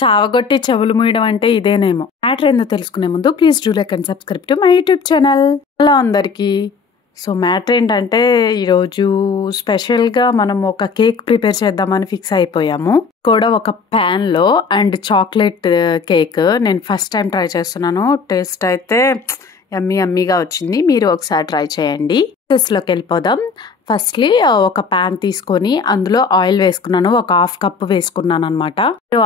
చావగొట్టి చెవులు మూయడం అంటే ఇదేనేమో. మ్యాటర్ ఏందో తెలుసుకునే ముందు please do like and subscribe to my YouTube channel. Hello అందరికీ. సో మ్యాటర్ ఏంటంటే ఈరోజు స్పెషల్గా మనం ఒక కేక్ ప్రిపేర్ చేద్దామని ఫిక్స్ అయిపోయాము. కూడా ఒక ప్యాన్లో అండ్ చాక్లెట్ కేక్ నేను ఫస్ట్ టైం ట్రై చేస్తున్నాను. టేస్ట్ అయితే యమ్మీగా వచ్చింది. మీరు ఒకసారి ట్రై చేయండి. ప్రాసెస్లోకి వెళ్ళిపోదాం. ఫస్ట్లీ ఒక ప్యాన్ తీసుకొని అందులో ఆయిల్ వేసుకున్నాను. ఒక హాఫ్ కప్ వేసుకున్నాను అనమాట.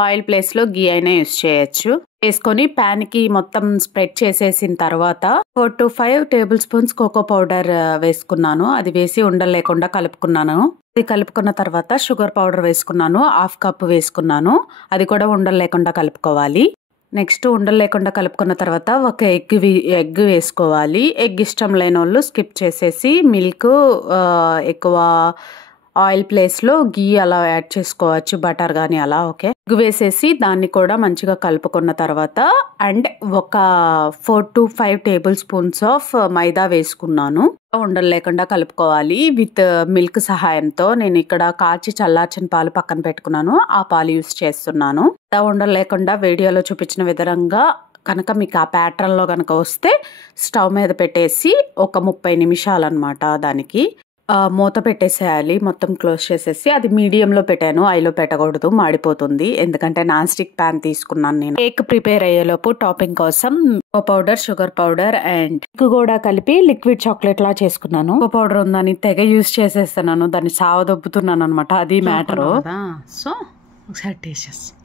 ఆయిల్ ప్లేస్లో గీ అయినా యూస్ చేయొచ్చు. వేసుకొని ప్యాన్కి మొత్తం స్ప్రెడ్ చేసేసిన తర్వాత 4 to 5 table spoons cocoa powder వేసుకున్నాను. అది వేసి ఉండలు లేకుండా కలుపుకున్నాను. అది కలుపుకున్న తర్వాత షుగర్ పౌడర్ వేసుకున్నాను. హాఫ్ కప్ వేసుకున్నాను. అది కూడా ఉండలు లేకుండా కలుపుకోవాలి. నెక్స్ట్ ఉండలు లేకుండా కలుపుకున్న తర్వాత ఒక ఎగ్ వేసుకోవాలి. ఎగ్ ఇష్టం లేని వాళ్ళు స్కిప్ చేసేసి మిల్క్ ఎక్కువ ఆయిల్ ప్లేస్లో గీ అలా యాడ్ చేసుకోవచ్చు, బటర్ కానీ అలా. ఓకే, ఎగ్ వేసేసి దాన్ని కూడా మంచిగా కలుపుకున్న తర్వాత అండ్ ఒక 4 to 5 టేబుల్ స్పూన్స్ ఆఫ్ మైదా వేసుకున్నాను. ఉండలు లేకుండా కలుపుకోవాలి విత్ మిల్క్ సహాయంతో. నేను ఇక్కడ కాచి చల్లార్చిన పాలు పక్కన పెట్టుకున్నాను. ఆ పాలు యూస్ చేస్తున్నాను. ఉండలు లేకుండా వీడియోలో చూపించిన విధంగా కనుక మీకు ఆ ప్యాటర్న్లో కనుక వస్తే స్టవ్ మీద పెట్టేసి ఒక 30 నిమిషాలు అనమాట దానికి మూత పెట్టేసేయాలి. మొత్తం క్లోజ్ చేసేసి అది మీడియంలో పెట్టాను, ఐలో పెట్టకూడదు, మాడిపోతుంది. ఎందుకంటే నాన్ స్టిక్ ప్యాన్ తీసుకున్నాను నేను. కేక్ ప్రిపేర్ అయ్యేలోపు టాపింగ్ కోసం పౌడర్, షుగర్ పౌడర్ అండ్ కూడా కలిపి లిక్విడ్ చాక్లెట్ లా చేసుకున్నాను. పౌడర్ ఉందని తెగ యూస్ చేసేస్తున్నాను, దాన్ని సావదొబ్బుతున్నాను అనమాట. అది మ్యాటరు. సో ఒకసారి టేస్ట్ చేస్తాను.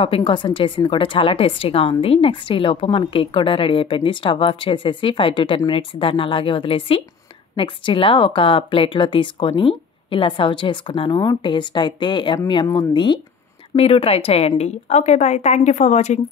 టాపింగ్ కోసం చేసింది కూడా చాలా టేస్టీగా ఉంది. నెక్స్ట్ ఈ లోపు మన కేక్ కూడా రెడీ అయిపోయింది. స్టవ్ ఆఫ్ చేసేసి 5 to 10 మినిట్స్ దాన్ని అలాగే వదిలేసి నెక్స్ట్ ఇలా ఒక ప్లేట్లో తీసుకొని ఇలా సర్వ్ చేసుకున్నాను. టేస్ట్ అయితే ఎమ్ ఉంది. మీరు ట్రై చేయండి. Okay bye. Thank you for watching.